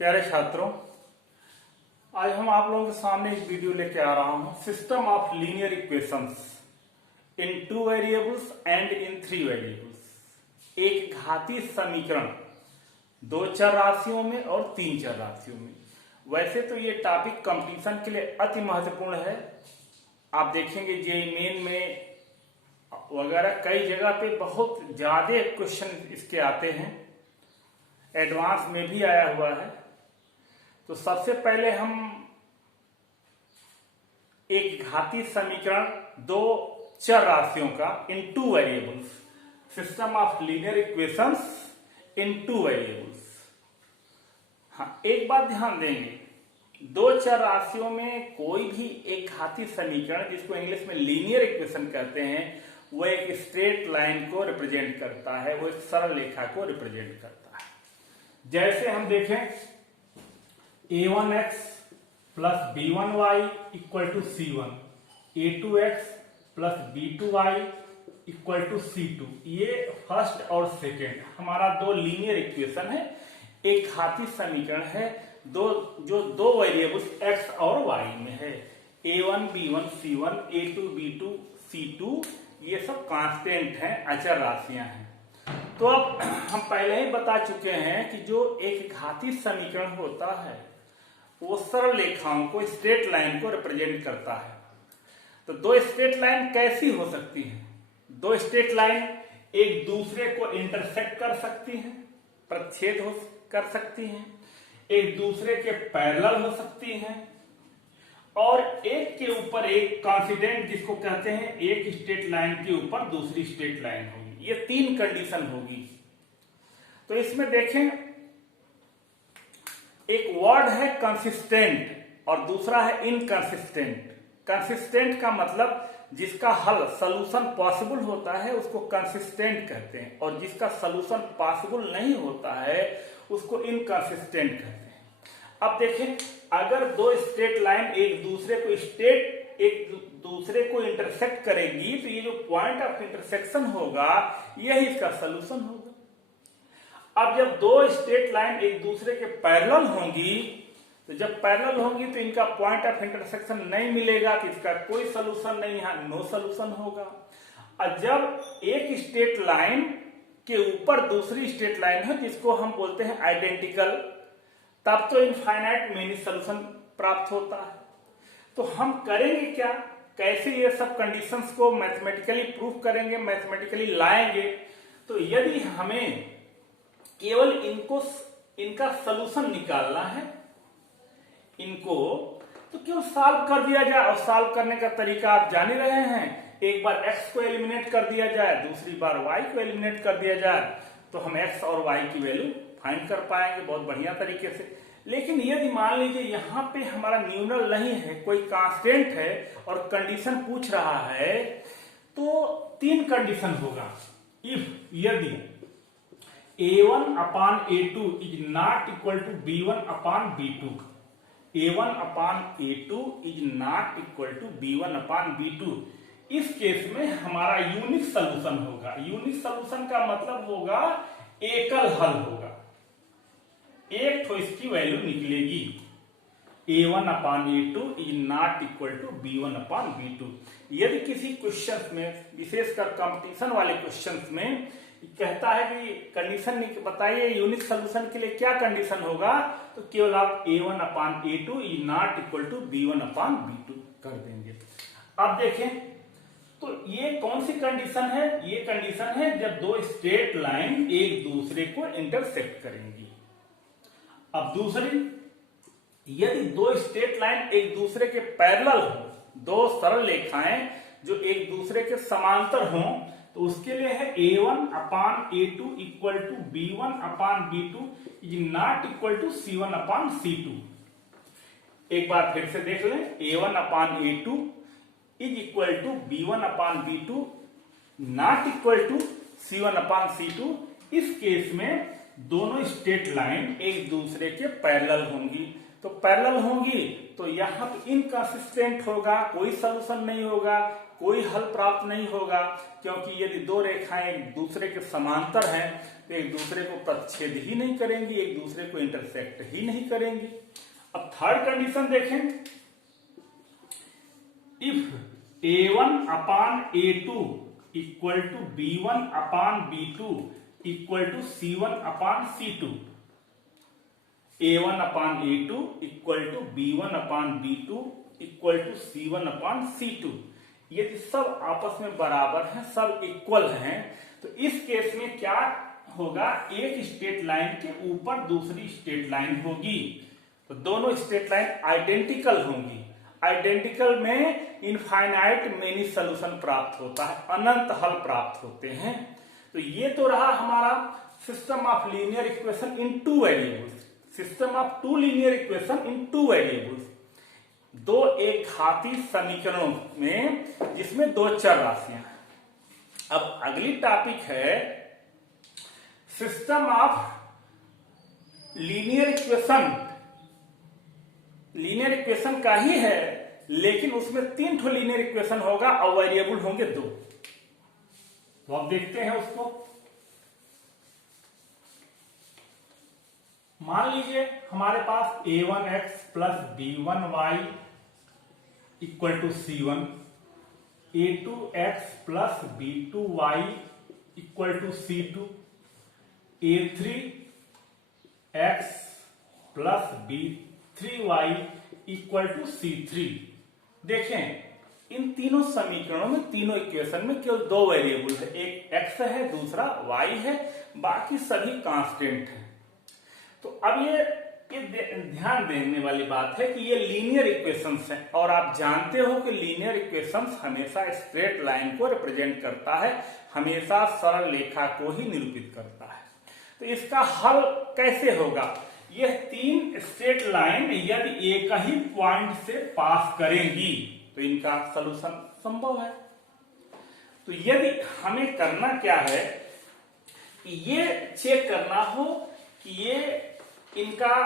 प्यारे छात्रों, आज हम आप लोगों के सामने एक वीडियो लेके आ रहा हूं। System of linear equations in 2 variables and in 3 variables. एक घातीय समीकरण 2 चर राशियों में और 3 चर राशियों में। वैसे तो ये टॉपिक कंपटीशन के लिए अति महत्वपूर्ण है। आप देखेंगे जेईई मेन में वगैरह कई जगह पे बहुत ज्यादा क्वेश्चन इसके आते हैं, एडवांस में भी आया हुआ है। तो सबसे पहले हम एक घातीय समीकरण 2 चर राशियों का इन 2 variables, system of linear equations in 2 variables. हाँ, एक बात ध्यान देंगे, 2 चर राशियों में कोई भी एक घातीय समीकरण जिसको इंग्लिश में लीनियर इक्वेशन कहते हैं, वो एक स्ट्रेट लाइन को रिप्रेजेंट करता है, वो एक सरल रेखा को रिप्रेजेंट करता है। जैसे हम देखें a1x plus b1y equal to c1, a2x plus b2y equal to c2। ये फर्स्ट और सेकेंड हमारा 2 लीनियर इक्वेशन है, एक घातीय समीकरण है जो 2 वेरिएबल्स x और y में है। a1 b1 c1, a2 b2 c2, ये सब कांस्टेंट हैं, अचर राशियां हैं। तो अब हम पहले ही बता चुके हैं कि जो एक घातीय समीकरण होता है वो सरल रेखाओं को, स्ट्रेट लाइन को रिप्रेजेंट करता है। तो 2 स्ट्रेट लाइन कैसी हो सकती हैं? 2 स्ट्रेट लाइन एक दूसरे को इंटरसेक्ट कर सकती हैं, प्रच्छेद कर सकती हैं, एक दूसरे के पैरेलल हो सकती हैं, और एक के ऊपर एक कॉन्सिडेंट, जिसको कहते हैं एक स्ट्रेट लाइन के ऊपर दूसरी स्ट्रेट लाइन होगी। ये 3 कंडीशन होगी। तो इसमें देखें, एक वर्ड है कंसिस्टेंट और दूसरा है इनकंसिस्टेंट। कंसिस्टेंट का मतलब जिसका हल, सॉल्यूशन पॉसिबल होता है, उसको कंसिस्टेंट कहते हैं, और जिसका सॉल्यूशन पॉसिबल नहीं होता है उसको इनकंसिस्टेंट कहते हैं। अब देखें, अगर 2 स्ट्रेट लाइन एक दूसरे को इंटरसेक्ट करेगी तो ये जो पॉइंट ऑफ इंटरसेक्शन होगा यही इसका सॉल्यूशन होगा। अब जब 2 स्ट्रेट लाइन एक दूसरे के पैरेलल होंगी, तो जब पैरेलल होंगी तो इनका पॉइंट ऑफ इंटरसेक्शन नहीं मिलेगा, तो इसका कोई सॉल्यूशन नहीं, यहां नो सॉल्यूशन होगा। और जब एक स्ट्रेट लाइन के ऊपर दूसरी स्ट्रेट लाइन है जिसको हम बोलते हैं आइडेंटिकल, तब तो इनफाइनाइट मेनी सॉल्यूशन प्राप्त होता है। तो हम करेंगे क्या, कैसे ये सब कंडीशंस को मैथमेटिकली प्रूव करेंगे, मैथमेटिकली लाएंगे। तो यदि हमें केवल इनका सॉल्यूशन निकालना है, इनको तो क्यों सॉल्व कर दिया जाए। और सॉल्व करने का तरीका आप जान ही रहे हैं, एक बार x को एलिमिनेट कर दिया जाए, दूसरी बार y को एलिमिनेट कर दिया जाए, तो हम x और y की वैल्यू फाइंड कर पाएंगे बहुत बढ़िया तरीके से। लेकिन यदि मान लीजिए यहाँ पे हमारा न्यूनल नहीं है, कोई कांस्टेंट है और कंडीशन पूछ रहा है, तो 3 कंडीशन होगा। इफ यदि a1 upon a2 is not equal to b1 upon b2, a1 upon a2 is not equal to b1 upon b2, इस केस में हमारा यूनिक सॉल्यूशन होगा। यूनिक सॉल्यूशन का मतलब होगा एकल हल होगा, एक तो इसकी वैल्यू निकलेगी, a1 upon a2 is not equal to b1 upon b2। यदि किसी क्वेश्चन में, विशेषकर कंपटीशन वाले क्वेश्चन में कहता है कि कंडीशन बताइए यूनिक सॉल्यूशन के लिए क्या कंडीशन होगा, तो केवल आप a1 upon a2 is not equal to b1 upon b2 कर देंगे। अब देखें, तो ये कौन सी कंडीशन है? ये कंडीशन है जब 2 स्ट्रेट लाइन एक दूसरे को इंटरसेक्ट करेंगी। अब दूसरी, यदि 2 स्ट्रेट लाइन एक दूसरे के पैरेलल हो, 2 सरल रेखाएं जो एक दूसरे के समांतर हों, तो उसके लिए है a1 upon a2 equal to b1 upon b2 is not equal to c1 upon c2। एक बार फिर से देख लें, a1 upon a2 is equal to b1 upon b2 not equal to c1 upon c2। इस केस में दोनों straight line एक दूसरे के पैरेलल होंगी, तो यहाँ पे इनकंसिस्टेंट होगा, कोई सॉल्यूशन नहीं होगा, कोई हल प्राप्त नहीं होगा, क्योंकि यदि दो रेखाएं एक दूसरे के समांतर हैं तो एक दूसरे को प्रतिच्छेद ही नहीं करेंगी, एक दूसरे को इंटरसेक्ट ही नहीं करेंगी। अब थर्ड कंडीशन देखें, if A1 upon A2 equal to B1 upon B2 equal to C1 upon C2, A1 upon A2 equal to B1 upon B2 equal to C1 upon C2, यदि सब आपस में बराबर हैं, सब इक्वल हैं, तो इस केस में क्या होगा, एक स्ट्रेट लाइन के ऊपर दूसरी स्ट्रेट लाइन होगी, तो दोनों स्ट्रेट लाइन आइडेंटिकल होंगी। आइडेंटिकल में इनफाइनाइट मेनी सोल्यूशन प्राप्त होता है, अनंत हल प्राप्त होते हैं। तो ये तो रहा हमारा system of linear equation in two variables, system of two linear equation in two variables, दो एक घाती समीकरणों में जिसमें दो चर राशियां। अब अगली टॉपिक है system of linear equation. Linear equation का ही है, लेकिन उसमें 3 ठो लीनियर इक्वेशन होगा और वेरिएबल होंगे 2। तो अब देखते हैं उसको। मान लीजिए हमारे पास a1x plus b1y equal to C1, a2x plus b2y equal to C2, a3x plus b3y equal to C3। देखें इन तीनों समीकरणों में, तीनों इक्वेशन में केवल 2 वेरिएबल है, एक x है, दूसरा y है, बाकी सभी कांस्टेंट हैं। तो अब ये ध्यान देने वाली बात है कि ये लीनियर इक्वेशंस हैं, और आप जानते हो कि लीनियर इक्वेशंस हमेशा स्ट्रेट लाइन को रिप्रेजेंट करता है, हमेशा सरल रेखा को ही निरूपित करता है। तो इसका हल कैसे होगा, यह 3 स्ट्रेट लाइन यदि एक ही पॉइंट से पास करेंगी तो इनका सलूशन संभव है। तो यदि हमें करना क्या है, ये चेक करना हो कि ये इनका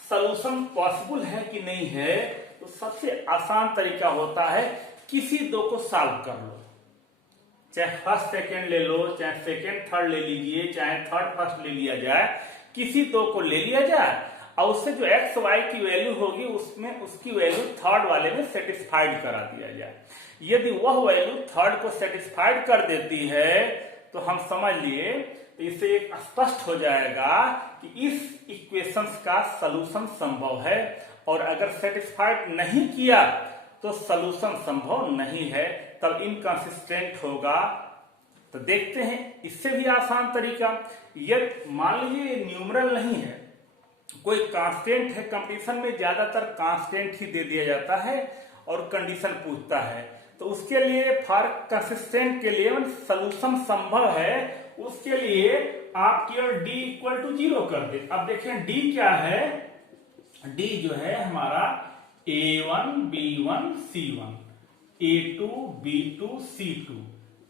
सलूशन पॉसिबल है कि नहीं है, तो सबसे आसान तरीका होता है किसी दो को सॉल्व कर लो, चाहे फर्स्ट सेकंड ले लो, चाहे सेकंड थर्ड ले लीजिए, चाहे थर्ड फर्स्ट ले लिया जाए, किसी दो को ले लिया जाए और उससे जो एक्स वाई की वैल्यू होगी उसमें उसकी वैल्यू थर्ड वाले में सेटिस्फाइड करा दिया जाए। यदि वह वैल्यू थर्ड को सेटिस्फाइड कर देती है तो हम समझ लिए, तो इससे एक स्पष्ट हो जाएगा कि इस इक्वेशंस का सलूशन संभव है, और अगर सेटिस्फाइड नहीं किया तो सलूशन संभव नहीं है, तब इनकंसिस्टेंट होगा। तो देखते हैं इससे भी आसान तरीका, यदि मान लीजिए न्यूमरल नहीं है, कोई कांस्टेंट है, कंपटीशन में ज्यादातर कांस्टेंट ही दे दिया जाता है और कंडीशन पूछता है, तो उसके लिए फॉर कंसिस्टेंट के लिए सलूशन संभव है, उसके लिए आप केवल d इक्वल टू 0 कर दे। अब देखें d क्या है, d जो है हमारा a1 b1 c1, a2 b2 c2,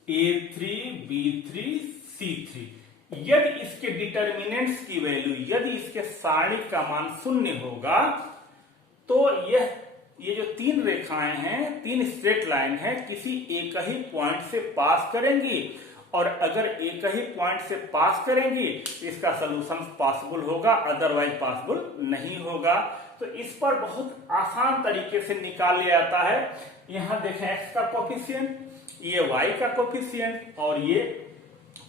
a3 b3 c3। यदि इसके डिटर्मिनेंट्स की वैल्यू, यदि इसके सारणी का मान 0 होगा तो ये जो 3 रेखाएं हैं, 3 स्ट्रेट लाइन है, किसी एक ही पॉइंट से पास करेंगी, और अगर एक ही पॉइंट से पास करेंगी तो इसका सलूशन पॉसिबल होगा, अदरवाइज पॉसिबल नहीं होगा। तो इस पर बहुत आसान तरीके से निकाल लिया जाता है। यहां देखें x का कोफिशिएंट, ये y का कोफिशिएंट और ये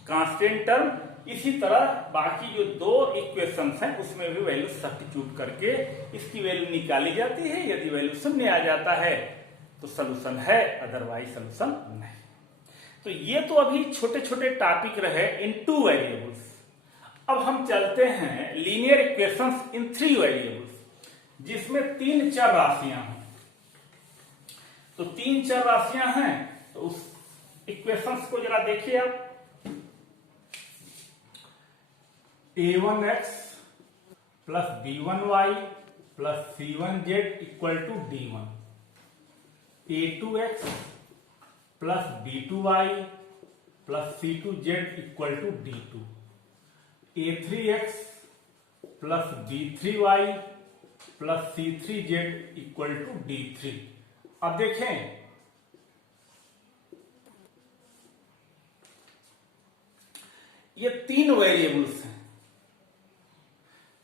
कांस्टेंट टर्म, इसी तरह बाकी जो 2 इक्वेशंस हैं उसमें भी वैल्यू सब्स्टिट्यूट करके इसकी वैल्यू निकाली जाती है। यदि वैल्यू 0 आ जाता है तो सलूशन है, अदरवाइज सलूशन नहीं। तो ये तो अभी छोटे छोटे टॉपिक रहे इन 2 वेरिएबल्स। अब हम चलते हैं लीनियर इक्वेशंस इन 3 वेरिएबल्स, जिसमें 3 चर राशियां हैं। तो 3 चर राशियां हैं, तो उस इक्वेशंस को जरा देखिए आप। a1x plus b1y plus c1z equal to d1, a2x plus b2y plus c2z equal to d2, a3x plus b3y plus c3z equal to d3। अब देखें ये 3 वेरिएबल्स हैं।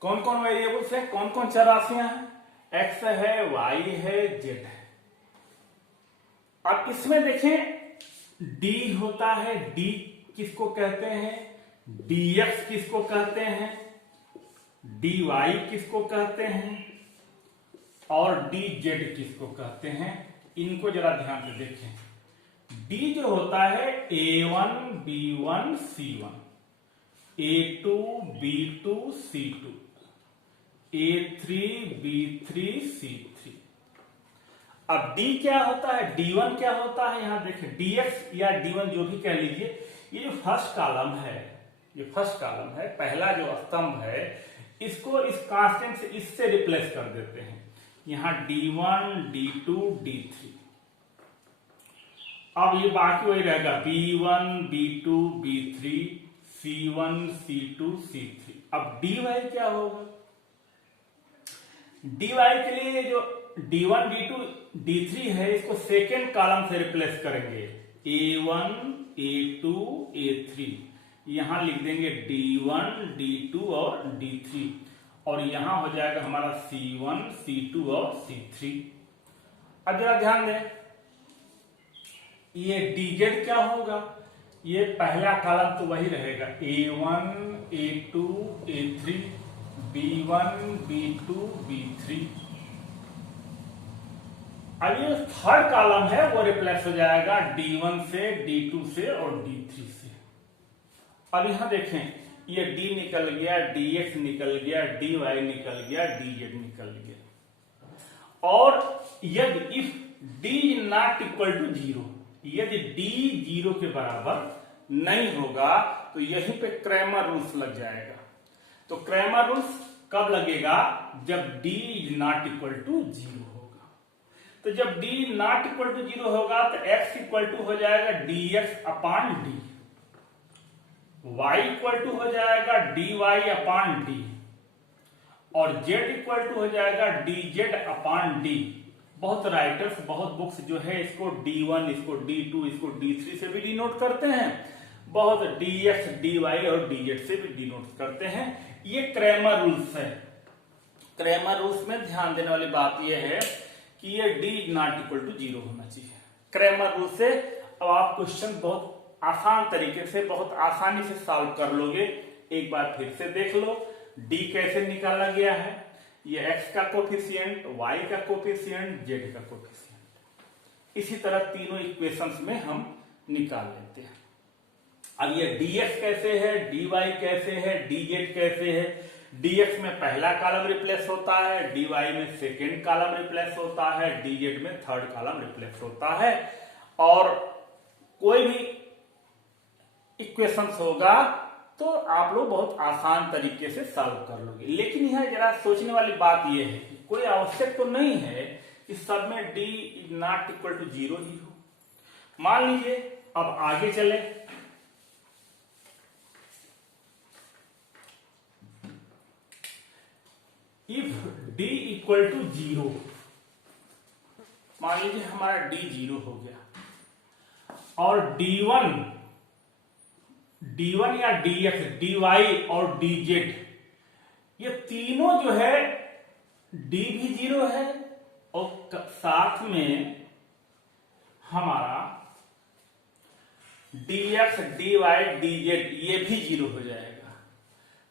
कौन कौन वेरिएबल्स हैं, कौन कौन चरराशियां हैं? x है, y है, z है। अब इसमें देखें d होता है, d किसको कहते हैं, dx किसको कहते हैं, dy किसको कहते हैं और dz किसको कहते हैं। इनको जरा ध्यान से देखें। d जो होता है a1 b1 c1, a2 b2 c2, a3 b3 c3। अब d क्या होता है, d1 क्या होता है, यहां देखें dx या d1 जो भी कह लीजिए, ये जो फर्स्ट कॉलम है, ये फर्स्ट कॉलम है, पहला जो स्तंभ है, इसको इस कांस्टेंट से इससे रिप्लेस कर देते हैं। यहां d1 d2 d3। अब ये बाकी वही रहेगा b1 b2 b3 c1 c2 c3। अब dy क्या होगा, dy के लिए जो d1 d2 d3 है, इसको सेकेंड कॉलम से रिप्लेस करेंगे, a1 a2 a3। यहां लिख देंगे d1 d2 और d3, और यहां हो जाएगा हमारा c1 c2 और c3। अब जरा ध्यान दें, ये dz क्या होगा, ये पहला कॉलम तो वही रहेगा a1 a2 a3 b1 b2 b3। अब ये थर्ड कॉलम है वो रिप्लेस हो जाएगा d1 से d2 से और d3 से। अब यहां देखें, ये d निकल गया, dx निकल गया, dy निकल गया, dz निकल गया। और यदि if d not equal to 0, यदि d 0 के बराबर नहीं होगा तो यहीं पे क्रैमर रूल्स लग जाएगा। तो क्रैमर रूल्स कब लगेगा, जब d नॉट इक्वल टू 0 होगा। तो जब d नॉट इक्वल टू 0 होगा तो x इक्वल टू हो जाएगा dx upon d, y equal to हो जाएगा dy अपान d, और z इक्वल टू हो जाएगा dz अपान d। बहुत राइटर्स, बहुत बुक्स जो है इसको d1, इसको d2, इसको d3 से भी डिनोट करते हैं, बहुत dx dy और dz से भी डिनोट करते हैं। ये क्रैमर रूल्स है। क्रैमर रूल्स में ध्यान देने वाली बात यह है कि ये d नॉट इक्वल टू 0 होना चाहिए। क्रैमर रूल से अब आप क्वेश्चन बहुत आसान तरीके से, बहुत आसानी से सॉल्व कर लोगे। एक बार फिर से देख लो, d कैसे निकाला गया है, ये x का कोफिशिएंट, y का कोफिशिएंट, z का कोफिशिएंट। इसी तरह तीनों इक्वेशंस में हम निकाल लेते हैं। अब ये dx कैसे है, dy कैसे है, dz कैसे है। dx में पहला कॉलम रिप्लेस होता है, dy में सेकेंड कॉलम रिप्लेस होता है, dz में थर्ड कॉलम रिप्लेस होता है। और कोई भी इक्वेशंस होगा तो आप लोग बहुत आसान तरीके से सॉल्व कर लोगे। लेकिन यह जरा सोचने वाली बात यह है कि कोई आवश्यक तो नहीं है कि सब में d नॉट इक्वल टू 0 ही हो। मान लीजिए, अब आगे चले, इफ d इक्वल टू 0, मान लीजिए हमारा d 0 हो गया, और d1 या dx, dy और dz, ये तीनों जो है d भी 0 है और साथ में हमारा dx dy dz ये भी 0 हो जाएगा।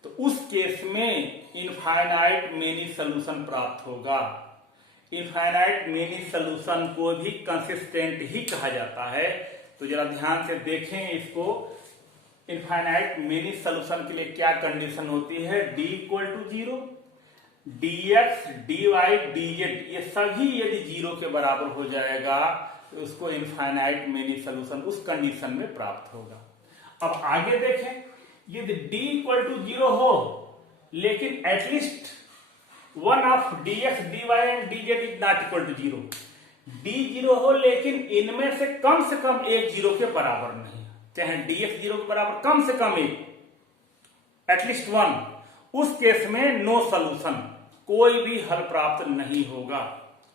तो उस केस में इनफाइनाइट मेनी सॉल्यूशन प्राप्त होगा। इनफाइनाइट मेनी सॉल्यूशन को भी कंसिस्टेंट ही कहा जाता है। तो जरा ध्यान से देखें इसको। इनफाइनाइट मेनी सॉल्यूशन के लिए क्या कंडीशन होती है, d equal to 0, dx dy dz ये सभी यदि 0 के बराबर हो जाएगा तो उसको इनफाइनाइट मेनी सॉल्यूशन उस कंडीशन में प्राप्त होगा। अब आगे देखें, यदि d इक्वल टू 0 हो लेकिन at least one of dx dy and dz is not equal to 0, d 0 हो लेकिन इनमें से कम एक 0 के बराबर नहीं, चाहे dx 0 के बराबर कम से कम एक, एटलीस्ट वन, उस केस में नो सॉल्यूशन, कोई भी हल प्राप्त नहीं होगा,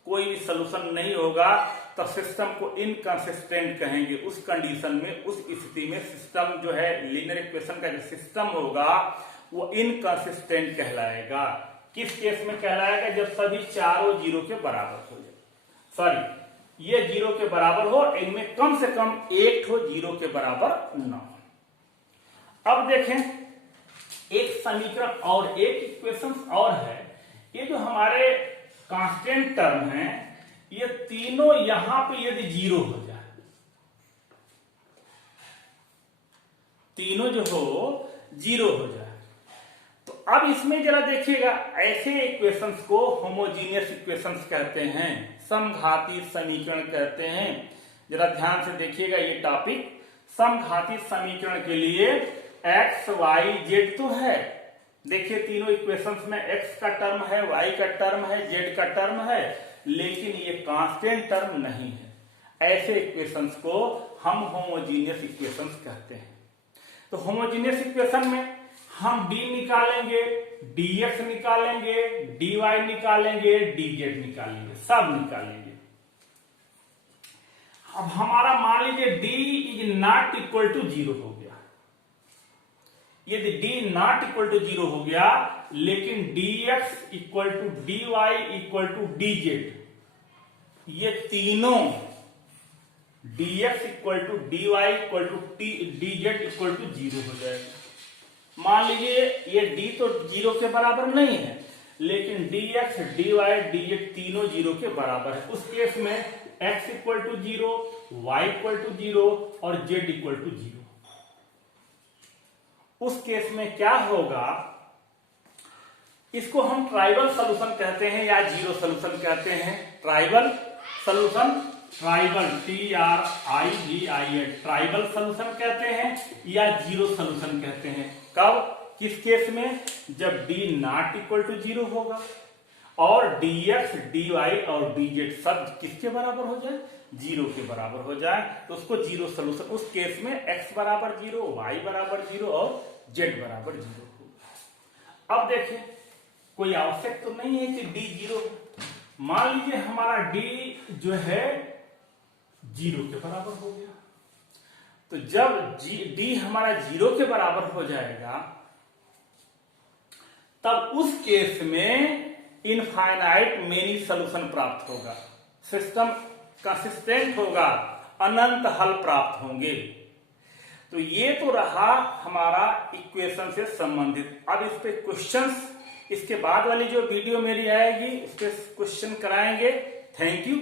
कोई भी सोल्यूशन नहीं होगा तो सिस्टम को इनकंसिस्टेंट कहेंगे। उस कंडीशन में, उस स्थिति में सिस्टम जो है लीनियर इक्वेशन का जो सिस्टम होगा वो इनकंसिस्टेंट कहलाएगा। किस केस में कहलाएगा? जब सभी चारों जीरो के बराबर हो जाए, सॉरी ये जीरो के बराबर हो, इनमें कम से कम एक ठो जीरो के बराबर ना हो। अब देखें एक समीकरण और एक इक्वेशन और है। ये जो हमारे कांस्टेंट टर्म है ये तीनों यहां पे यदि जीरो हो जाए, तीनों जो हो जीरो हो जाए, तो अब इसमें जरा देखिएगा, ऐसे इक्वेशंस को होमोजीनियस इक्वेशंस कहते हैं, समघाती समीकरण कहते हैं। जरा ध्यान से देखिएगा ये टॉपिक। समघाती समीकरण के लिए एक्स वाई जेड तो है, देखिए तीनों इक्वेशंस में एक्स का टर्म है, वाई का टर्म है, जेड का टर्म है, लेकिन ये कांस्टेंट टर्म नहीं है। ऐसे इक्वेशंस को हम होमोजीनियस इक्वेशंस कहते हैं। तो होमोजीनियस इक्वेशन में हम डी निकालेंगे, dx निकालेंगे, dy निकालेंगे, dz निकालेंगे, सब निकालेंगे। अब हमारा मान लीजिए d is not equal to zero हो गया। यदि d not equal to zero हो गया लेकिन dx equal to dy equal to dz, ये तीनों dx equal to dy equal to dz equal to zero हो जाएगा। मान लीजिए ये d तो जीरो के बराबर नहीं है, लेकिन dx, dy, dz तीनों जीरो के बराबर है। उस केस में x equal to zero, y equal to zero और z इक्वल टू जीरो। उस केस में क्या होगा, इसको हम ट्राइबल सॉल्यूशन कहते हैं या जीरो सॉल्यूशन कहते हैं। Tribal solution, tribal TRIBAL, tribal solution कहते हैं या जीरो सॉल्यूशन कहते हैं। कब, किस केस में? जब d not equal to zero होगा और dx, dy और dz सब किसके बराबर हो जाए? जीरो के बराबर हो जाए, तो उसको जीरो सॉल्यूशन। उस केस में x बराबर जीरो, y बराबर जीरो और z बराबर जीरो होगा। अब देखिए कोई आवश्यक तो नहीं है कि d जीरो। मान लीजिए हमारा d जो है जीरो के बराबर हो गया, तो जब d हमारा जीरो के बराबर हो जाएगा तब उस केस में इनफाइनाइट मेनी सॉल्यूशन प्राप्त होगा, सिस्टम कंसिस्टेंट होगा, अनंत हल प्राप्त होंगे। तो ये तो रहा हमारा इक्वेशन से संबंधित। अब इस पे क्वेश्चंस, इसके बाद वाली जो वीडियो मेरी आएगी उस पे क्वेश्चन कराएंगे। Thank you.